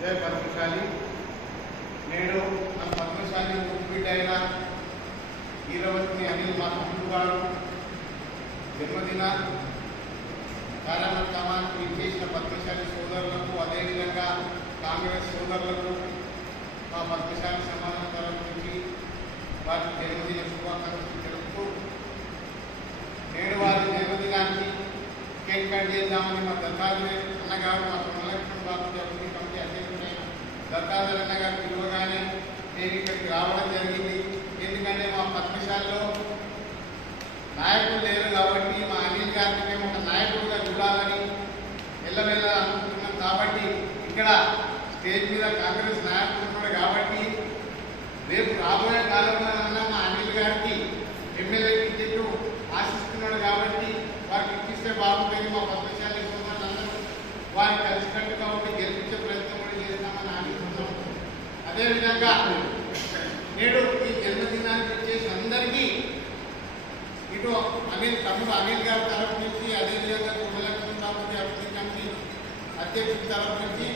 జయ పద్మశాలి. నేడు మన పద్మశాలి ముద్దుబిడ్డ అయిన ఈరవతిని అనిల్ మా తమ్ముడు గారు జన్మదిన కార్యక్రమానికి చేసిన పద్మశాలి సోదరులకు, అదేవిధంగా కాంగ్రెస్ సోదరులకు మా పద్మశాలి సమాజం తరఫు నుంచి వారి జన్మదిన శుభాకాంక్షలు తెలుపుతూ, నేడు వారి జన్మదినానికి కేక్ కట్ చేద్దామని మా దత్తాత్రేయ అన్నగారు, మా సోమలక్ష్మణ్ బాబు అభివృద్ధి కమిటీ అధ్యక్షుడైన దత్తాత్రేయ అన్నగారు పిలువగానే నేను ఇక్కడికి రావడం జరిగింది. ఎందుకంటే మా పద్మశాలలో నాయకులు లేరు కాబట్టి మా అనిల్ గారిని మేము ఒక నాయకుడిగా చూడాలని ఎల్లవెల్ల అనుకుంటున్నాం. కాబట్టి ఇక్కడ స్టేజ్ మీద కాంగ్రెస్ నాయకులు కూడా కాబట్టి రేపు రాబోయే కాలంలో మా అనిల్ గారికి ఎమ్మెల్యే టికెట్ ఆశిస్తున్నాడు కాబట్టి వారికి ఇప్పిస్తే బాగుంటుంది. మా పద్మశాలి సోదరులందరూ వారికి కలిసికట్టుగా ఉండి గెలిపించే ప్రయత్నం కూడా చేస్తామని ఆశిస్తున్నాం. అదేవిధంగా నేడు ఈ జన్మదినానికి వచ్చేసి అందరికీ ఇటు తమ్ముడు అనిల్ గారి తరఫు నుంచి, అదేవిధంగా సోమలక్ష్మణ్ బాబు అభివృద్ధి కమిటీ అధ్యక్షుడి తరఫు నుంచి